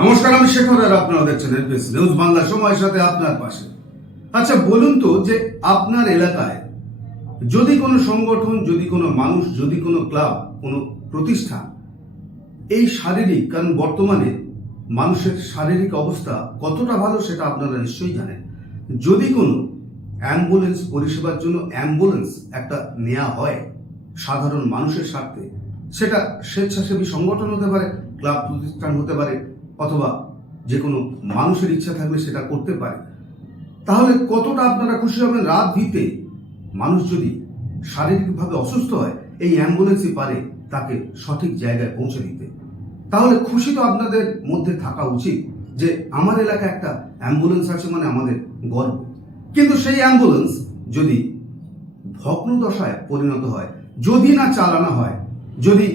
নমস্কার, আমি শেখর আর আপনারা দেখছেন এনপিএস নিউজ বাংলা, সময়ের সাথে আপনার পাশে। আচ্ছা বলুন তো, যে আপনার এলাকায় যদি কোনো সংগঠন, যদি কোনো মানুষ, যদি কোনো ক্লাব, কোনো প্রতিষ্ঠান এই শারীরিক, কারণ বর্তমানে মানুষের শারীরিক অবস্থা কতটা ভালো সেটা আপনারা নিশ্চয়ই জানেন, যদি কোনো অ্যাম্বুলেন্স পরিষেবার জন্য অ্যাম্বুলেন্স একটা নেওয়া হয় সাধারণ মানুষের স্বার্থে, সেটা স্বেচ্ছাসেবী সংগঠন হতে পারে, ক্লাব প্রতিষ্ঠান হতে পারে, অথবা যে কোনো মানুষের ইচ্ছা থাকলে সেটা করতে পারে, তাহলে কতটা আপনারা খুশি হবেন। রাত ভিতে মানুষ যদি শারীরিকভাবে অসুস্থ হয়, এই অ্যাম্বুলেন্সই পারে তাকে সঠিক জায়গায় পৌঁছে দিতে। তাহলে খুশি তো আপনাদের মধ্যে থাকা উচিত যে আমার এলাকায় একটা অ্যাম্বুলেন্স আছে, মানে আমাদের গর্ব। কিন্তু সেই অ্যাম্বুলেন্স যদি ভগ্নদশায় পরিণত হয়, যদি না চালানো হয়, যদি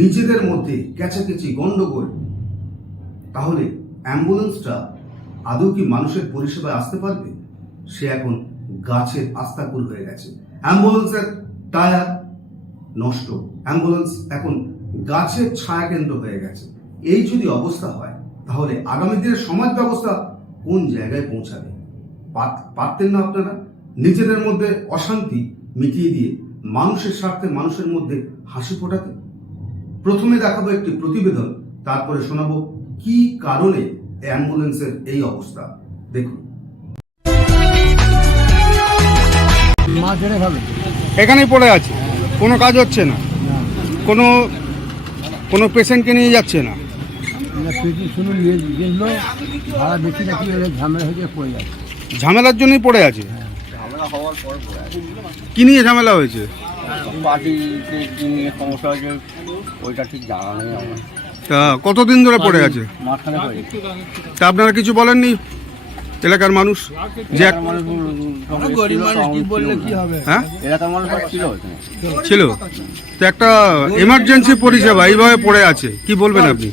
নিজেদের মধ্যে ক্যাচাকেচি গন্ডগোল, তাহলে অ্যাম্বুলেন্সটা আদৌ কি মানুষের পরিষেবায় আসতে পারবে? সে এখন গাছের আস্তাকুল হয়ে গেছে। অ্যাম্বুলেন্সের টায়ার নষ্ট, অ্যাম্বুলেন্স এখন গাছের ছায়া কেন্দ্র হয়ে গেছে। এই যদি অবস্থা হয়, তাহলে আগামী দিনের সমাজ ব্যবস্থা কোন জায়গায় পৌঁছাবে? পারতেন না আপনারা নিজেদের মধ্যে অশান্তি মিটিয়ে দিয়ে মানুষের স্বার্থে মানুষের মধ্যে হাসি ফোটাতে? প্রথমে দেখাবো একটি প্রতিবেদন, তারপরে শোনাবো কি কারণে অ্যাম্বুলেন্সের এই অবস্থা। দেখুন, এখানেই পড়ে আছে, কোনো কাজ হচ্ছে না, কোনো কোনো পেশেন্টকে নিয়ে যাচ্ছে না। ঝামেলার জন্যই পড়ে আছে। কি নিয়ে ঝামেলা হয়েছে? পার্টিতে কি নিয়ে সমস্যা হয়েছে ওইটা ঠিক জানা নেই আমার। তা কতদিন ধরে পড়ে আছে? মাঝখানে হয়ে তা আপনারা কিছু বলেননি এলাকার মানুষ? যে এলাকার মানুষ হ্যাঁ এলাকার মানুষ ছিল ওখানে। ছিল, তো একটা এমার্জেন্সি পরিষেবা এইভাবে পড়ে আছে, কি বলবেন আপনি?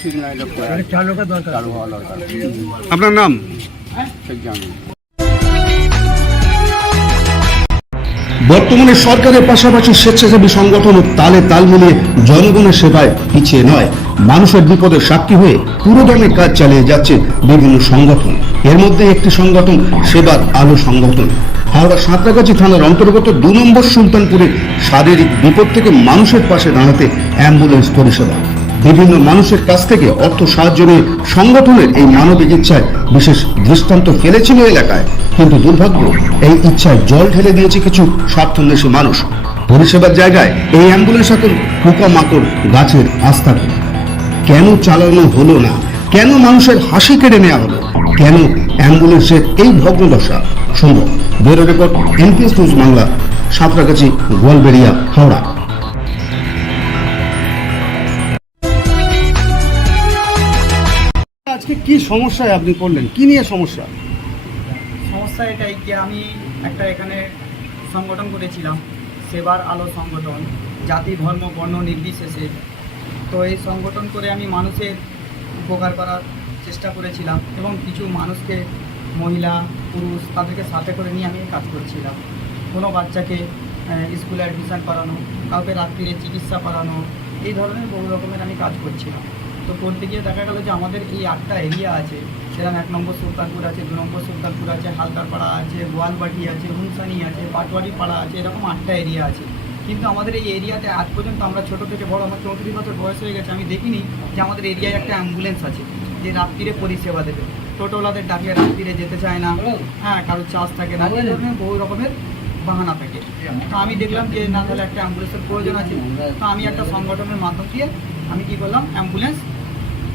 ঠিক না, এটা চালু হওয়া দরকার। আপনার নাম? ঠিক জানি। বর্তমানে সরকারের পাশাপাশি স্বেচ্ছাসেবী সংগঠন তালে তাল মিলিয়ে জনগণের সেবায় পিছিয়ে নয়, মানুষের বিপদের সাক্ষী হয়ে পুরোদমে কাজ চালিয়ে যাচ্ছে বিভিন্ন সংগঠন। এর মধ্যে একটি সংগঠন সেবার আলো সংগঠন। হাওড়া সাঁতরাগাছি থানার অন্তর্গত 2 নম্বর সুলতানপুরে শারীরিক বিপদ থেকে মানুষের পাশে দাঁড়াতে অ্যাম্বুলেন্স পরিষেবা। বিভিন্ন মানুষের কাছ থেকে অর্থ সাহায্য নিয়ে সংগঠনের এই মানবিক ইচ্ছায় বিশেষ দৃষ্টান্ত ফেলেছিল এলাকায়, কিন্তু দুর্ভাগ্য, এই ইচ্ছায় জল ঢেলে দিয়েছে কিছু স্বার্থন্বেষী মানুষ। পরিষেবার জায়গায় এই অ্যাম্বুলেন্স এখন পোকামাকড় গাছের আস্থা। কেন চালানো হলো না? কেন মানুষের হাসি কেড়ে নেওয়া হলো? কেন অ্যাম্বুলেন্সের এই ভগ্নদশা? সম্ভব। Bureau report, NPS news Bangla, Santragachi, Goalberia, Howrah. আজকে কি সমস্যায় আপনি পড়লেন? কি নিয়ে সমস্যা? সমস্যা এটাই যে আমি একটা এখানে সংগঠন করেছিলাম, সেবার আলো সংগঠন, জাতি ধর্ম বর্ণ নির্বিশেষে। তো এই সংগঠন করে আমি মানুষের উপকার করার চেষ্টা করেছিলাম এবং কিছু মানুষকে, মহিলা পুরুষ, তাদেরকে সাথে করে নিয়ে আমি কাজ করছিলাম। কোনো বাচ্চাকে স্কুলে অ্যাডমিশন করানো, কাউকে রাত্রিরে চিকিৎসা করানো, এই ধরনের বহু রকমের আমি কাজ করছিলাম। তো করতে গিয়ে দেখা গেল যে আমাদের এই 8টা এরিয়া আছে, সেরকম 1 নম্বর সুলতানপুর আছে, 2 নম্বর সুলতানপুর আছে, হালদারপাড়া আছে, গোয়ালবাটি আছে, হুনসানি আছে, পাটওয়ারি পাড়া আছে, এরকম 8টা এরিয়া আছে। কিন্তু আমাদের এই এরিয়াতে আজ পর্যন্ত, আমরা ছোটো থেকে বড়, আমার 34 বছর বয়স হয়ে গেছে, আমি দেখিনি যে আমাদের এরিয়ায় একটা অ্যাম্বুলেন্স আছে যে রাত্রিরে পরিষেবা দেবে। টোটোওয়ালাদের ডাকলে রাত্রিরে যেতে চায় না, হ্যাঁ, কারোর চার্জ থাকে না, এই ধরনের বহু রকমের বাহানা থাকে। তো আমি দেখলাম যে না, তাহলে একটা অ্যাম্বুলেন্সের প্রয়োজন আছে। তো আমি একটা সংগঠনের মাধ্যম দিয়ে আমি কী করলাম, অ্যাম্বুলেন্স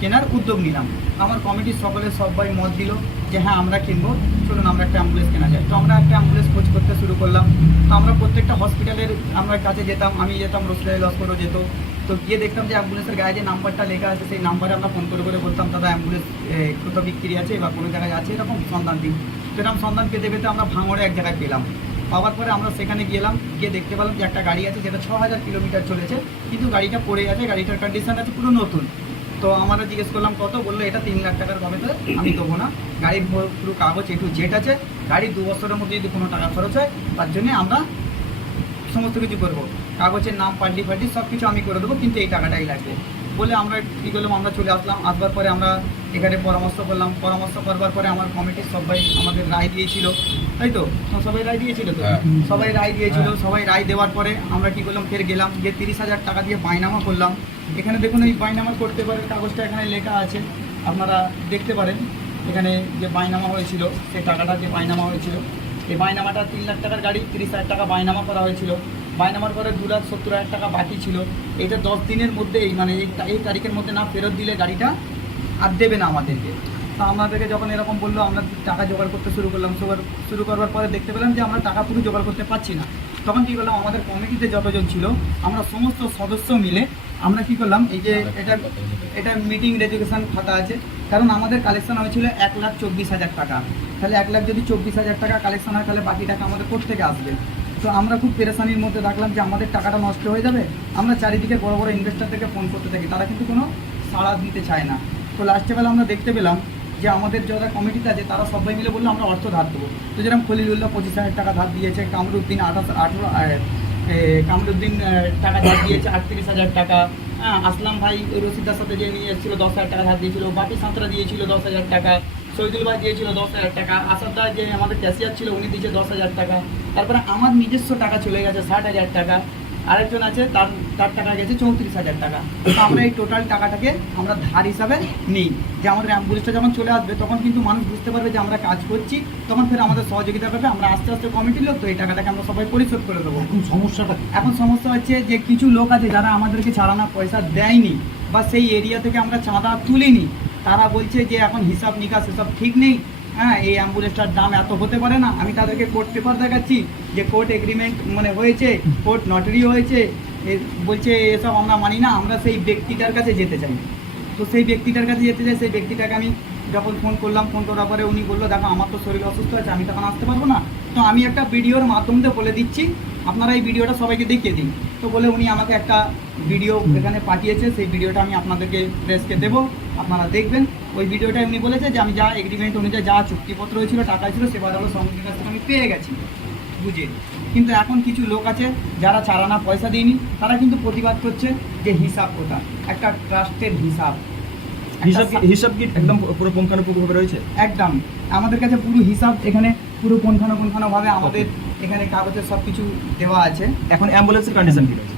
কেনার উদ্যোগ নিলাম। আমার কমিটির সবাই মত দিল যে হ্যাঁ আমরা কিনবো, চলুন আমরা একটা অ্যাম্বুলেন্স কেনা যায়। তো আমরা একটা অ্যাম্বুলেন্স খোঁজ করতে শুরু করলাম। তো আমরা প্রত্যেকটা হসপিটালের আমরা কাছে যেতাম, আমি যেতাম, রসুলাই লস্করও যেত। তো গিয়ে দেখতাম যে অ্যাম্বুলেন্সের গায়ে যে নাম্বারটা লেখা আছে, সেই নাম্বারে আমরা ফোন করে বলতাম দাদা অ্যাম্বুলেন্স কোথাও বিক্রি আছে বা কোনো জায়গায় আছে, এরকম সন্ধান দিন। সেরকম সন্ধান পেতে পেতে আমরা ভাঙড়ে এক জায়গায় পেলাম। পাওয়ার পরে আমরা সেখানে গেলাম, গিয়ে দেখতে পেলাম যে একটা গাড়ি আছে যেটা 6000 কিলোমিটার চলেছে, কিন্তু গাড়িটা পড়ে আছে, গাড়িটার কন্ডিশন আছে পুরো নতুন। তো আমরা জিজ্ঞেস করলাম কত, বললো এটা 3 লাখ টাকার কমে তো আমি দেবো না, গাড়ির পুরো কাগজ একটু জেট আছে, গাড়ি 2 বছরের মধ্যে যদি কোনো টাকা খরচ হয় তার জন্যে আমরা সমস্ত কিছু করবো, কাগজের নাম পাল্টি সব কিছু আমি করে দেবো, কিন্তু এই টাকাটাই লাগবে। বলে আমরা কী করলাম, আমরা চলে আসলাম। আসবার পরে আমরা এখানে পরামর্শ করলাম, পরামর্শ করবার পরে আমার কমিটির সবাই আমাদের রায় দিয়েছিল, তাই তো সবাই রায় দিয়েছিল তো, সবাই রায় দিয়েছিল। সবাই রায় দেওয়ার পরে আমরা কী করলাম, ফের গেলাম, যে 30,000 টাকা দিয়ে বাইনামা করলাম। এখানে দেখুন এই বাইনামা করতে পারে কাগজটা এখানে লেখা আছে, আপনারা দেখতে পারেন। এখানে যে বাইনামা হয়েছিল, সেই টাকাটা যে বাইনামা হয়েছিল, এই বাইনামাটা 3 লাখ টাকার গাড়ি, 30,000 টাকা বাইনামা করা হয়েছিল। বাইনামার পরে 2,70,000 টাকা বাকি ছিল। এইটা 10 দিনের মধ্যে মানে এই তারিখের মধ্যে না ফেরত দিলে গাড়িটা আর দেবে না আমাদেরকে। তো আমাদেরকে যখন এরকম বললো, আমরা টাকা জোগাড় করতে শুরু করলাম। শুরু করবার পরে দেখতে পেলাম যে আমরা টাকা পুরো জোগাড় করতে পারছি না। তখন কী করলাম, আমাদের কমিটিতে যতজন ছিল আমরা সমস্ত সদস্য মিলে আমরা কী করলাম, এই যে এটা মিটিং রেজুলেশন খাতা আছে, কারণ আমাদের কালেকশন হয়েছিল 1,24,000 টাকা। তাহলে 1,24,000 টাকা কালেকশন হয়, তাহলে বাকি টাকা আমাদের কোত্থেকে আসবে? তো আমরা খুব পেরেশানির মধ্যে থাকলাম যে আমাদের টাকাটা নষ্ট হয়ে যাবে। আমরা চারিদিকে বড় বড় ইনভেস্টরদেরকে ফোন করতে থাকি, তারা কিন্তু কোনো সাড়া দিতে চায় না। তো লাস্টে বেলা আমরা দেখতে পেলাম যে আমাদের যারা কমিটিতে আছে তারা সবাই মিলে বললো আমরা অর্থ ধার দেবো। তো যেরকম খলিলুল্লাহ 25,000 টাকা ধার দিয়েছে, কামরুদ্দিন কামরুদ্দিন টাকা ধার দিয়েছে 38,000 টাকা, আসলাম ভাই রশিদার সাথে যে নিয়ে এসেছিলো 10,000 টাকা ধার দিয়েছিল, বাকি সাঁতরা দিয়েছিল 10,000 টাকা, শহীদুল ভাই দিয়েছিল 10,000 টাকা, আসাদা যে আমাদের ক্যাশিয়ার ছিল উনি দিয়েছে 10,000 টাকা। তারপরে আমার নিজস্ব টাকা চলে গেছে 60,000 টাকা, আরেকজন আছে তার টাকা গেছে 34,000 টাকা। তো আমরা এই টোটাল টাকাটাকে আমরা ধার হিসাবে নিই, যে আমাদের অ্যাম্বুলেন্সটা যখন চলে আসবে তখন কিন্তু মানুষ বুঝতে পারবে যে আমরা কাজ করছি, তখন ফের আমাদের সহযোগিতা করবে। আমরা আস্তে আস্তে কমিটির লোক, তো এই টাকাটাকে আমরা সবাই পরিশোধ করে দেবো। এখন সমস্যা হচ্ছে যে কিছু লোক আছে যারা আমাদেরকে ছাড়ানা পয়সা দেয়নি বা সেই এরিয়া থেকে আমরা চাঁদা তুলিনি, তারা বলছে যে এখন হিসাব নিকাশ এসব ঠিক নেই, হ্যাঁ এই অ্যাম্বুলেন্সটার দাম এত হতে পারে না। আমি তাদেরকে কোর্ট পেপার দেখাচ্ছি যে কোর্ট এগ্রিমেন্ট মানে হয়েছে, কোর্ট নটারি হয়েছে, বলছে এসব আমরা মানি না, আমরা সেই ব্যক্তিটার কাছে যেতে চাই। তো সেই ব্যক্তিটার কাছে যেতে চাই, সেই ব্যক্তিটাকে আমি যখন ফোন করলাম, ফোন করার পরে উনি বললো দেখো আমার তো শরীর অসুস্থ আছে, আমি তখন আসতে পারবো না, তো আমি একটা ভিডিওর মাধ্যমে বলে দিচ্ছি, আপনারা এই ভিডিওটা সবাইকে দেখিয়ে দিন। তো বলে উনি আমাকে একটা ভিডিও এখানে পাঠিয়েছে, সেই ভিডিওটা আমি আপনাদেরকে প্রেসকে দেবো, আপনারা দেখবেন। ওই ভিডিওটা এমনি বলেছে যে আমি যা এগ্রিমেন্ট অনুযায়ী যা চুক্তিপত্র হয়েছিল, টাকা ছিল, সেবার হলো সমিতির কাছ থেকে আমি পেয়ে গেছি বুঝে। কিন্তু এখন কিছু লোক আছে যারা চারানা পয়সা দিইনি, তারা কিন্তু প্রতিবাদ করছে যে হিসাব কোথা, একটা ট্রাস্টের হিসাব হিসাব কি একদম পুরো পুঙ্খানুপুঙ্খভাবে রয়েছে? একদম আমাদের কাছে পুরো হিসাব এখানে পুরো পুঙ্খানুপুঙ্খানুভাবে আমাদের এখানে কাগজে সব কিছু দেওয়া আছে। এখন অ্যাম্বুলেন্সের কন্ডিশন কি রয়েছে?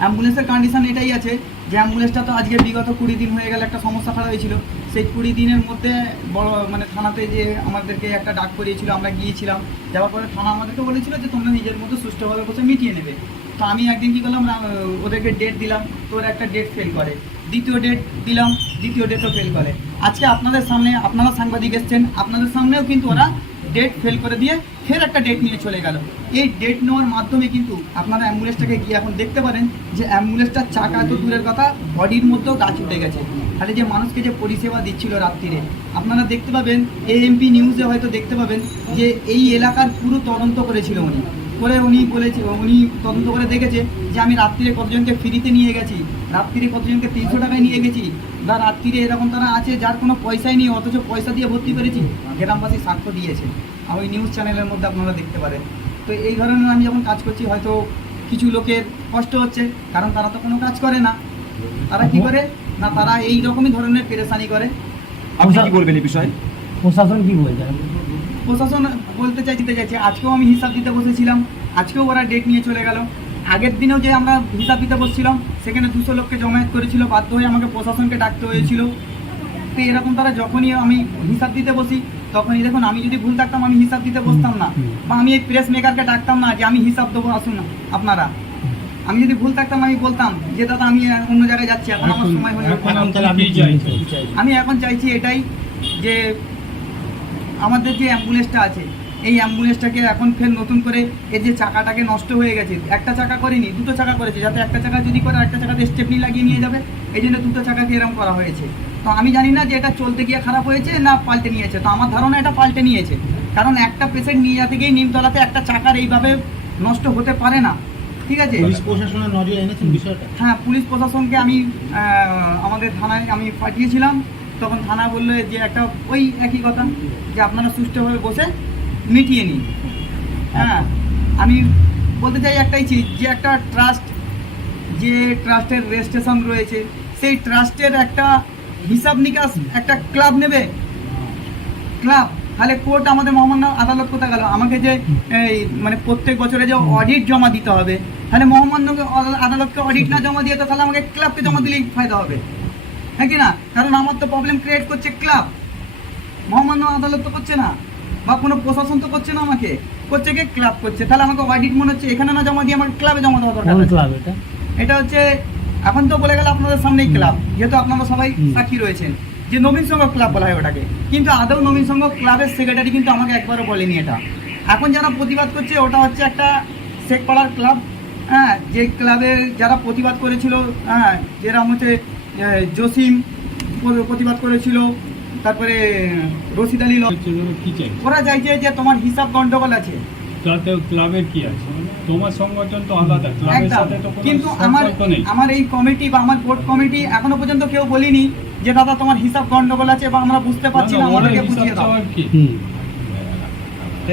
অ্যাম্বুলেন্সের কন্ডিশন এটাই আছে যে অ্যাম্বুলেন্সটা তো আজকে বিগত 20 দিন হয়ে গেল, একটা সমস্যা খারাপ হয়েছিল। সেই 20 দিনের মধ্যে বড় মানে থানাতে যে আমাদেরকে একটা ডাক করিয়েছিল, আমরা গিয়েছিলাম, যাওয়ার পরে থানা আমাদেরকে বলেছিল যে তোমরা নিজের মতো সুষ্ঠুভাবে বসে মিটিয়ে নেবে। তো আমি একদিন কী করলাম, ওদেরকে ডেট দিলাম, তো ওরা একটা ডেট ফেল করে, দ্বিতীয় ডেট দিলাম, দ্বিতীয় ডেটও ফেল করে। আজকে আপনাদের সামনে, আপনারা সাংবাদিক এসছেন, আপনাদের সামনেও কিন্তু ওরা ডেট ফেল করে দিয়ে ফের একটা ডেট নিয়ে চলে গেল। এই ডেট নেওয়ার মাধ্যমে কিন্তু আপনারা অ্যাম্বুলেন্সটাকে গিয়ে এখন দেখতে পারেন যে অ্যাম্বুলেন্সটার চাকা তো দূরের কথা, বডির মধ্যেও গাছ উঠে গেছে। তাহলে যে মানুষকে যে পরিষেবা দিচ্ছিল রাত্রিরে, আপনারা দেখতে পাবেন এএমপি নিউজে হয়তো দেখতে পাবেন যে এই এলাকার পুরো তদন্ত করেছিল উনি, করে উনি বলেছে, উনি তদন্ত করে দেখেছে যে আমি রাত্রিরে কতজনকে ফ্রিতে নিয়ে গেছি, রাত্রিরে কতজনকে 300 টাকায় নিয়ে গেছি, বা রাত্রিরে এরকম তারা আছে যার কোনো পয়সাই নেই অথচ পয়সা দিয়ে ভর্তি করেছি, গ্রামবাসী সাক্ষ্য দিয়েছে। আর ওই নিউজ চ্যানেলের মধ্যে আপনারা দেখতে পারেন। তো এই ধরনের আমি যখন কাজ করছি, হয়তো কিছু লোকের কষ্ট হচ্ছে, কারণ তারা তো কোনো কাজ করে না। তারা কি করে না, তারা এই রকমই ধরনের পেরেশানি করে। আপনি কি বলবেন এই বিষয়ে? প্রশাসন কি বলছে? প্রশাসন বলতে চাইছে, আজকেও আমি হিসাব দিতে বসেছিলাম, আজকেও ওরা ডেট নিয়ে চলে গেল। আগের দিনেও যে আমরা হিসাব দিতে বসছিলাম, সেখানে 200 লোককে জমায়েত করেছিল, বাধ্য হয়ে আমাকে প্রশাসনকে ডাকতে হয়েছিল। তো এরকম তারা যখনই আমি হিসাব দিতে বসি, তখনই দেখুন আমি যদি ভুল থাকতাম আমি হিসাব দিতে বসতাম না, বা আমি এই প্রেস মেকারকে ডাকতাম না যে আমি হিসাব দেবো, আসুন না আপনারা। আমি যদি ভুল থাকতাম আমি বলতাম যে দাদা আমি অন্য জায়গায় যাচ্ছি, এখন আমার সময় হয়ে আমি এখন চাইছি এটাই যে আমাদের যে অ্যাম্বুলেন্সটা আছে, এই অ্যাম্বুলেন্সটাকে এখন ফের নতুন করে এর যে চাকাটাকে নষ্ট হয়ে গেছে, একটা চাকা করেনি, 2টো চাকা করেছে, যাতে একটা চাকা যদি করে একটা চাকাতে স্টেপনি লাগিয়ে নিয়ে যাবে, এই জন্য 2টো চাকাকে এরকম করা হয়েছে। তো আমি জানি না যে এটা চলতে গিয়ে খারাপ হয়েছে না পাল্টে নিয়েছে, তো আমার ধারণা এটা পাল্টে নিয়েছে, কারণ একটা পেশেন্ট নিয়ে যেতে গিয়ে নিমতলাতে একটা চাকার এইভাবে নষ্ট হতে পারে না। ঠিক আছে, পুলিশ প্রশাসনের নজরে এনেছেন বিষয়টা? হ্যাঁ, পুলিশ প্রশাসনকে আমি আমাদের থানায় আমি পাঠিয়েছিলাম, তখন থানা বললো যে একটা ওই একই কথা যে আপনারা সুষ্ঠুভাবে বসে মিটিয়ে নিন। হ্যাঁ, আমি বলতে চাই একটাই চিজ, যে একটা ট্রাস্ট, যে ট্রাস্টের রেজিস্ট্রেশন রয়েছে, সেই ট্রাস্টের একটা হিসাব নিকাশ একটা ক্লাব নেবে, ক্লাব। তাহলে কোর্ট আমাদের মহামান্য আদালত কোথায় গেল? আমাকে যে এই মানে প্রত্যেক বছরে যে অডিট জমা দিতে হবে, তাহলে মহামান্য আদালতকে অডিট না জমা দিয়ে তো তাহলে আমাকে ক্লাবকে জমা দিলেই ফায়দা হবে, হ্যাঁ কি না? কারণ আমার তো প্রবলেম ক্রিয়েট করছে ক্লাব, মহামান্য আদালত তো করছে না, বা কোনো প্রশাসন তো করছে না, আমাকে করছে কে? ক্লাব করছে। তাহলে আমাকে অডিট মনে হচ্ছে এখানে না জমা দিয়ে আমাকে ক্লাবে জমা দেওয়া দরকার কোন আছে। ক্লাব এটা? এটা হচ্ছে এখন তো বলে গেল আপনাদের সামনেই ক্লাব, যেহেতু আপনারা সবাই সাক্ষী রয়েছেন যে নবীন সংঘ ক্লাব বলা হয় ওটাকে, কিন্তু আদৌ নবীন সংঘ ক্লাবের সেক্রেটারি কিন্তু আমাকে একবারও বলেনি এটা। এখন যারা প্রতিবাদ করছে ওটা হচ্ছে একটা শেখপাড়ার ক্লাব, হ্যাঁ, যে ক্লাবে যারা প্রতিবাদ করেছিল, হ্যাঁ, যেরকম হচ্ছে জসিম প্রতিবাদ করেছিল, তারপরে রশিদ আলী, কি চাই? ওরা চাইছে যে তোমার হিসাব গন্ডগোল আছে। তাতে ক্লাবের কি আছে? তোমার সংগঠন তো আলাদা, ক্লাবের একদম। সাথে তো কোনো কিন্তু সম্পর্ক নেই। আমার এই কমিটি বা আমার বোর্ড কমিটি এখনো পর্যন্ত কেউ বলিনি যে দাদা তোমার হিসাব গন্ডগোল আছে বা আমরা বুঝতে পারছি না, আমাদেরকে বুঝিয়ে দাও।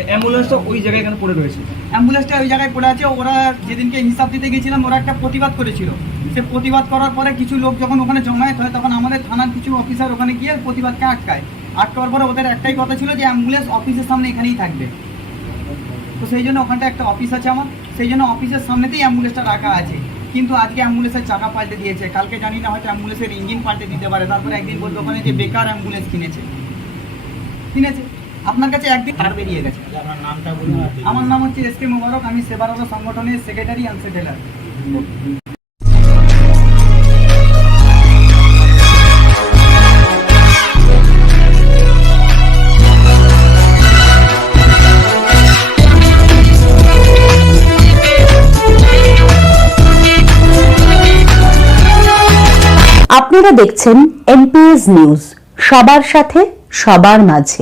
অ্যাম্বুলেন্সটা ওই জায়গায় এখানে পড়ে রয়েছে। অ্যাম্বুলেন্সটা ওই জায়গায় পড়ে আছে। ওরা যেদিনকে হিসাব দিতে গেছিলাম ওরা একটা প্রতিবাদ করেছিল। সে প্রতিবাদ করার পরে কিছু লোক যখন ওখানে জমায়েত হয় তখন আমাদের থানার কিছু অফিসার ওখানে গিয়ে প্রতিবাদকে আটকাওয়ার পরে ওদের একটাই কথা ছিল যে অ্যাম্বুলেন্স অফিসের সামনে এখানেই থাকবে। তো সেই জন্য ওখানটা একটা অফিস আছে আমার, সেই জন্য অফিসের সামনেতেই অ্যাম্বুলেন্সটা রাখা আছে। কিন্তু আজকে অ্যাম্বুলেন্সের চাকা পাল্টে দিয়েছে, কালকে জানি না হয়তো অ্যাম্বুলেন্সের ইঞ্জিন পাল্টে দিতে পারে, তারপরে একদিন বলবে ওখানে যে বেকার অ্যাম্বুলেন্স কিনেছে। আপনার কাছে একদিন তার বেরিয়ে গেছে। আপনার নামটা বলুন। আমার নাম হচ্ছে এস কে মোবারক, আমি সেবারত সংগঠনের সেক্রেটারি অ্যান্ড সেটেলার। আপনারা দেখছেন এমপিএস নিউজ, সবার সাথে সবার মাঝে।